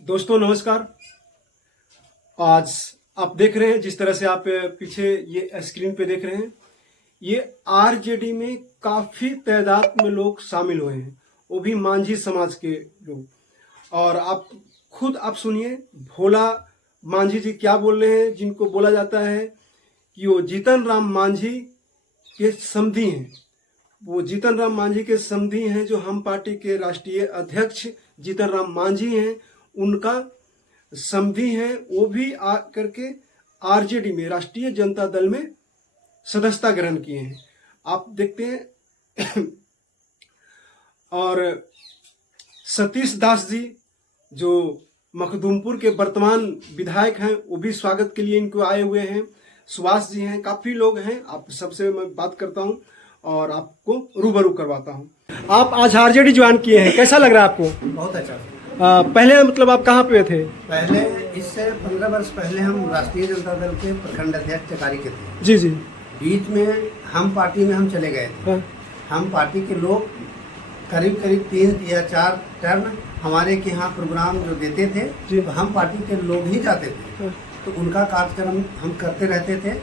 दोस्तों नमस्कार। आज आप देख रहे हैं, जिस तरह से आप पीछे ये स्क्रीन पे देख रहे हैं, ये आरजेडी में काफी तादाद में लोग शामिल हुए हैं, वो भी मांझी समाज के लोग। और आप खुद आप सुनिए भोला मांझी जी क्या बोल रहे हैं, जिनको बोला जाता है कि वो जीतन राम मांझी के समधी हैं। वो जीतन राम मांझी के समधी हैं, जो हम पार्टी के राष्ट्रीय अध्यक्ष जीतन राम मांझी हैं, उनका समधी हैं। वो भी आ करके आरजेडी में, राष्ट्रीय जनता दल में सदस्यता ग्रहण किए हैं। आप देखते हैं। और सतीश दास जी जो मखदूमपुर के वर्तमान विधायक हैं, वो भी स्वागत के लिए इनको आए हुए हैं। सुभाष जी हैं, काफी लोग हैं। आप सबसे मैं बात करता हूं और आपको रूबरू करवाता हूं। आप आज आरजेडी ज्वाइन किए हैं, कैसा लग रहा है आपको? बहुत अच्छा। पहले मतलब आप कहाँ पे थे? पहले इससे 15 वर्ष पहले हम राष्ट्रीय जनता दल के प्रखंड अध्यक्ष चकारी के थे। जी जी। बीच में हम पार्टी में हम चले गए थे। हम पार्टी के लोग करीब 3 या 4 टर्न हमारे के यहाँ प्रोग्राम जो देते थे, तो हम पार्टी के लोग ही जाते थे, तो उनका कार्यक्रम हम करते रहते थे।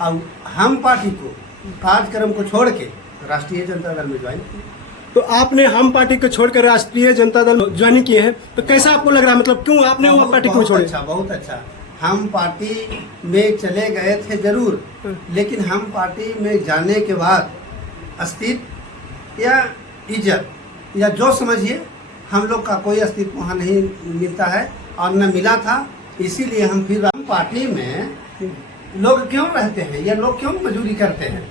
अब हम पार्टी को कार्यक्रम को छोड़ के राष्ट्रीय जनता दल में ज्वाइन किया। तो आपने हम पार्टी को छोड़कर राष्ट्रीय जनता दल ज्वाइन किए हैं, तो कैसा आपको लग रहा है? मतलब क्यों आपने वो पार्टी क्यों छोड़ी? अच्छा, बहुत अच्छा। हम पार्टी में चले गए थे जरूर, लेकिन हम पार्टी में जाने के बाद अस्तित्व या इज्जत या जो समझिए, हम लोग का कोई अस्तित्व वहाँ नहीं मिलता है और न मिला था। इसीलिए हम फिर हम पार्टी में लोग क्यों रहते हैं या लोग क्यों मजदूरी करते हैं?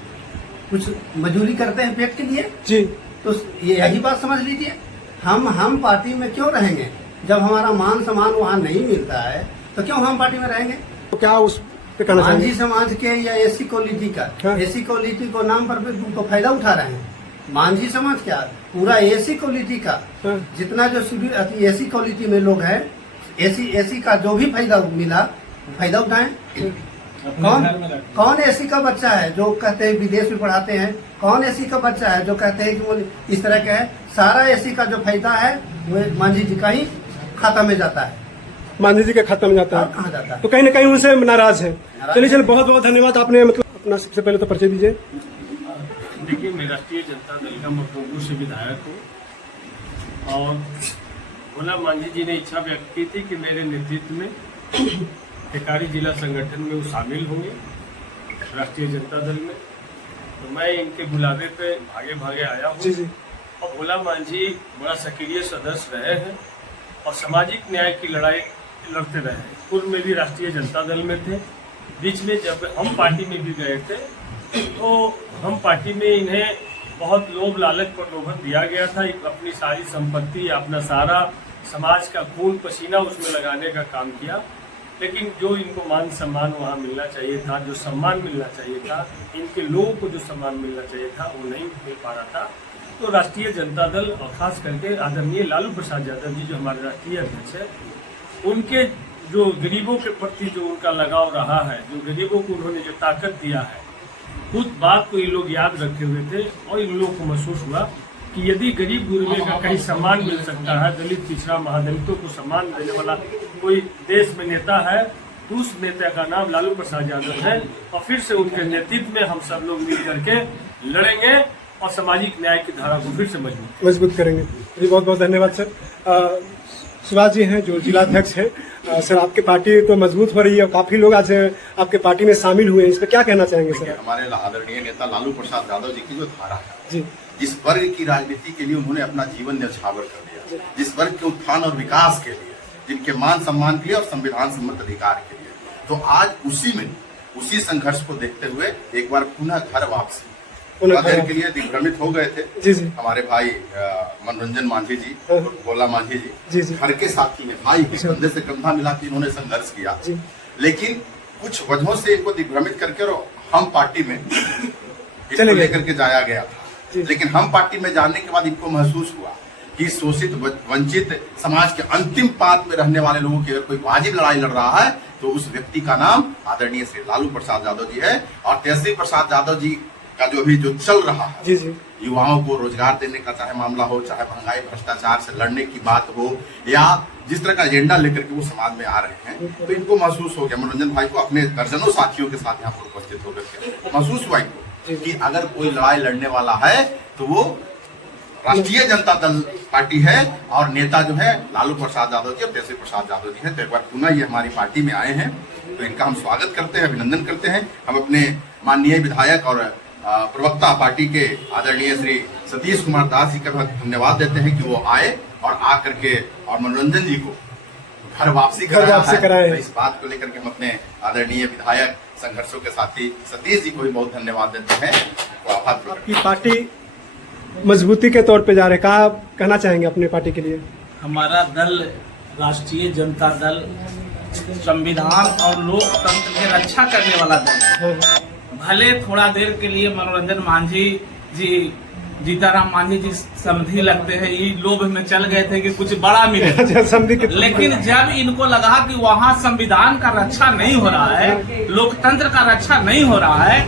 कुछ मजदूरी करते हैं पेट के लिए जी। तो ये यही बात समझ लीजिए। हम पार्टी में क्यों रहेंगे जब हमारा मान सम्मान वहाँ नहीं मिलता है? तो क्यों हम पार्टी में रहेंगे? तो क्या उस पे कहना मांझी चाहिए? समाज के या एसी क्वालिटी का, एसी क्वालिटी को नाम पर भी तो फायदा उठा रहे हैं। मांझी समाज क्या, पूरा एसी क्वालिटी का जितना जो एसी क्वालिटी में लोग हैं, एसी का जो भी फायदा मिला फायदा उठाएं। कौन एसी का बच्चा है जो कहते हैं विदेश में पढ़ाते हैं? कौन एसी का बच्चा है जो कहते हैं कि वो इस तरह का है? सारा एसी का जो फायदा है वो मांझी जी का ही खाता में जाता है। मांझी जी के खाता में जाता है? कहाँ जाता है? तो कहीं ना कहीं उनसे नाराज है। चलिए बहुत बहुत धन्यवाद। आपने मतलब अपना सबसे पहले तो परिचय दीजिए। देखिए, मैं राष्ट्रीय जनता दल का मखदूमपुर से विधायक हूँ और भोला मांझी जी ने इच्छा व्यक्त की थी कि मेरे नेतृत्व में टेकारी जिला संगठन में वो शामिल होंगे राष्ट्रीय जनता दल में। तो मैं इनके बुलावे पे भागे भागे आया हूँ। और भोला मांझी बड़ा सक्रिय सदस्य रहे हैं और सामाजिक न्याय की लड़ाई लड़ते रहे हैं। पूर्व में भी राष्ट्रीय जनता दल में थे। बीच में जब हम पार्टी में भी गए थे तो हम पार्टी में इन्हें बहुत लोभ लालच प्रलोभन दिया गया था। अपनी सारी संपत्ति, अपना सारा समाज का खून पसीना उसमें लगाने का काम किया, लेकिन जो इनको मान सम्मान वहाँ मिलना चाहिए था, जो सम्मान मिलना चाहिए था, इनके लोगों को जो सम्मान मिलना चाहिए था, वो नहीं मिल पा रहा था। तो राष्ट्रीय जनता दल और खास करके आदरणीय लालू प्रसाद यादव जी जो हमारे राष्ट्रीय अध्यक्ष है, उनके जो गरीबों के प्रति जो उनका लगाव रहा है, जो गरीबों को उन्होंने जो ताकत दिया है, उस बात को ये लोग याद रखे हुए थे। और इन लोगों को महसूस हुआ कि यदि गरीब गुरबे का कहीं सम्मान मिल सकता है, दलित पिछड़ा महादलितों को सम्मान देने वाला कोई देश में नेता है, तो उस नेता का नाम लालू प्रसाद यादव है। और फिर से उनके नेतृत्व में हम सब लोग मिल करके लड़ेंगे और सामाजिक न्याय की धारा को फिर से मजबूत करेंगे। जी बहुत बहुत धन्यवाद सर। सुभाष जी हैं जो जिलाध्यक्ष हैं। सर, आपकी पार्टी तो मजबूत हो रही है और काफी लोग आज आपके पार्टी में शामिल हुए हैं, इस पर क्या कहना चाहेंगे सर? हमारे आदरणीय नेता लालू प्रसाद यादव जी की जो धारा है जी, जिस वर्ग की राजनीति के लिए उन्होंने अपना जीवन न्यौछावर कर दिया, जिस वर्ग के उत्थान और विकास के लिए, जिनके मान सम्मान के लिए और संविधान सम्मत अधिकार के लिए, तो आज उसी संघर्ष को देखते हुए एक बार पुनः घर वापसी देर के लिए दिग्भ्रमित हो गए थे। जी जी। हमारे भाई मनोरंजन मांझी जी, भोला मांझी जी, घर के साथी हैं, भाई कंधे से कंधा मिला के इन्होंने संघर्ष किया। लेकिन कुछ वजहों से इनको दिग्भ्रमित करके और हम पार्टी में इसको लेकर के जाया गया था। लेकिन हम पार्टी में जाने के बाद इनको महसूस हुआ कि शोषित वंचित समाज के अंतिम पात में रहने वाले लोगों की अगर कोई वाजिब लड़ाई लड़ रहा है तो उस व्यक्ति का नाम आदरणीय श्री लालू प्रसाद यादव जी है। और तेजस्वी प्रसाद यादव जी का जो चल रहा है, जी जी, युवाओं को रोजगार देने का चाहे मामला हो, चाहे महंगाई भ्रष्टाचार से लड़ने की बात हो, या जिस तरह का एजेंडा लेकर के वो समाज में आ रहे हैं, तो इनको महसूस हो गया, मनोरंजन भाई को अपने दर्जनों साथियों के साथ यहाँ पर उपस्थित होकर के महसूस हुआ इनको कि अगर कोई लड़ाई लड़ने वाला है तो वो राष्ट्रीय जनता दल पार्टी है और नेता जो है लालू प्रसाद यादव जी और तेजस्वी प्रसाद यादव जी हैं। तो एक बार पुनः ये हमारी पार्टी में आए हैं, तो इनका हम स्वागत करते हैं, अभिनंदन करते हैं। हम अपने माननीय विधायक और प्रवक्ता पार्टी के आदरणीय श्री सतीश कुमार दास जी का धन्यवाद देते हैं कि वो आए और आकर के और मनोरंजन जी को घर वापसी कराए। तो इस बात को लेकर के हम अपने आदरणीय विधायक संघर्षों के साथी सतीश जी को भी बहुत धन्यवाद देते हैं। आपकी पार्टी मजबूती के तौर पे जा रहे, कहा कहना चाहेंगे अपनी पार्टी के लिए? हमारा दल राष्ट्रीय जनता दल संविधान और लोकतंत्र की रक्षा करने वाला दल है। भले थोड़ा देर के लिए मनोरंजन मांझी जी, जीताराम मांझी जी समधी लगते हैं, ये लोभ में चल गए थे कि कुछ बड़ा मिले, लेकिन जब इनको लगा कि वहाँ संविधान का रक्षा नहीं हो रहा है, लोकतंत्र का रक्षा नहीं हो रहा है,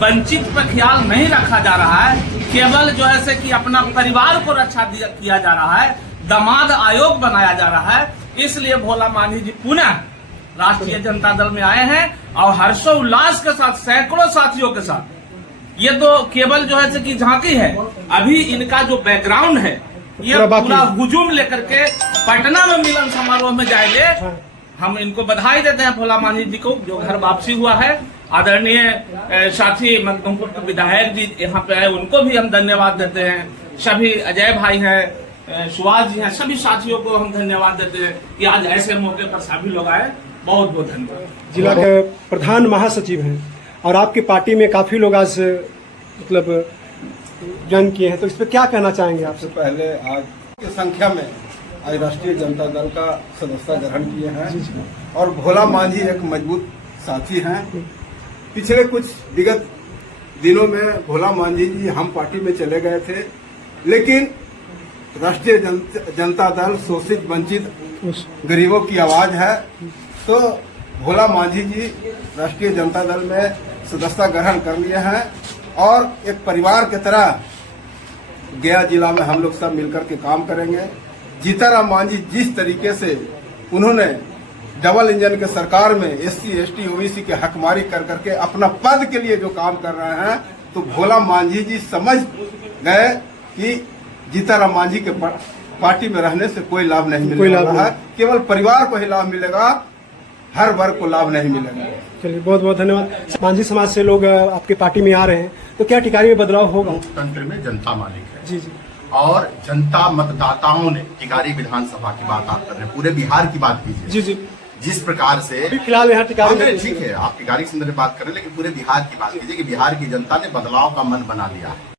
वंचित पर ख्याल नहीं रखा जा रहा है, केवल जो है कि अपना परिवार को रक्षा किया जा रहा है, दामाद आयोग बनाया जा रहा है, इसलिए भोला मांझी जी पुनः राष्ट्रीय जनता दल में आए हैं और हर्षोल्लास के साथ सैकड़ों साथियों के साथ। ये तो केवल जो है कि झांकी है, अभी इनका जो बैकग्राउंड है ये पूरा हुजूम लेकर के पटना में मिलन समारोह में जाएंगे। हम इनको बधाई देते हैं भोला मांझी जी को जो घर वापसी हुआ है। आदरणीय साथी मखदूमपुर के विधायक जी यहाँ पे आए, उनको भी हम धन्यवाद देते हैं। सभी अजय भाई हैं, सुभाष जी हैं, सभी साथियों को हम धन्यवाद देते हैं कि आज ऐसे मौके पर सभी लोग आए। बहुत बहुत धन्यवाद। जिला के प्रधान महासचिव हैं और आपकी पार्टी में काफी लोग आज मतलब ज्वाइन किए हैं, तो इस पर क्या कहना चाहेंगे आप? सबसे पहले आज की संख्या में आज राष्ट्रीय जनता दल का सदस्यता ग्रहण किए हैं और भोला मांझी एक मजबूत साथी हैं। पिछले कुछ विगत दिनों में भोला मांझी जी हम पार्टी में चले गए थे, लेकिन राष्ट्रीय जनता दल शोषित वंचित गरीबों की आवाज है, तो भोला मांझी जी राष्ट्रीय जनता दल में सदस्यता ग्रहण कर लिए हैं और एक परिवार की तरह गया जिला में हम लोग सब मिलकर के काम करेंगे। जीताराम मांझी जिस तरीके से उन्होंने डबल इंजन के सरकार में SC ST OBC के हकमारी कर करके अपना पद के लिए जो काम कर रहे हैं, तो भोला मांझी जी समझ गए कि जीताराम मांझी के पार्टी में रहने से कोई लाभ नहीं मिलेगा, केवल परिवार को ही लाभ मिलेगा, हर वर्ग को लाभ नहीं मिलेगा। चलिए बहुत बहुत धन्यवाद। मांझी समाज से लोग आपके पार्टी में आ रहे हैं, तो क्या टिकारी में बदलाव होगा? लोकतंत्र में जनता मालिक है जी जी, और जनता मतदाताओं ने टिकारी विधानसभा की बात आप कर रहे हैं, पूरे बिहार की बात कीजिए। जी जी, जिस प्रकार से फिलहाल यहाँ टिकारी ठीक है, आप टिकारी से बात कर रहे हैं, लेकिन पूरे बिहार की बात कीजिए कि बिहार की जनता ने बदलाव का मन बना लिया है।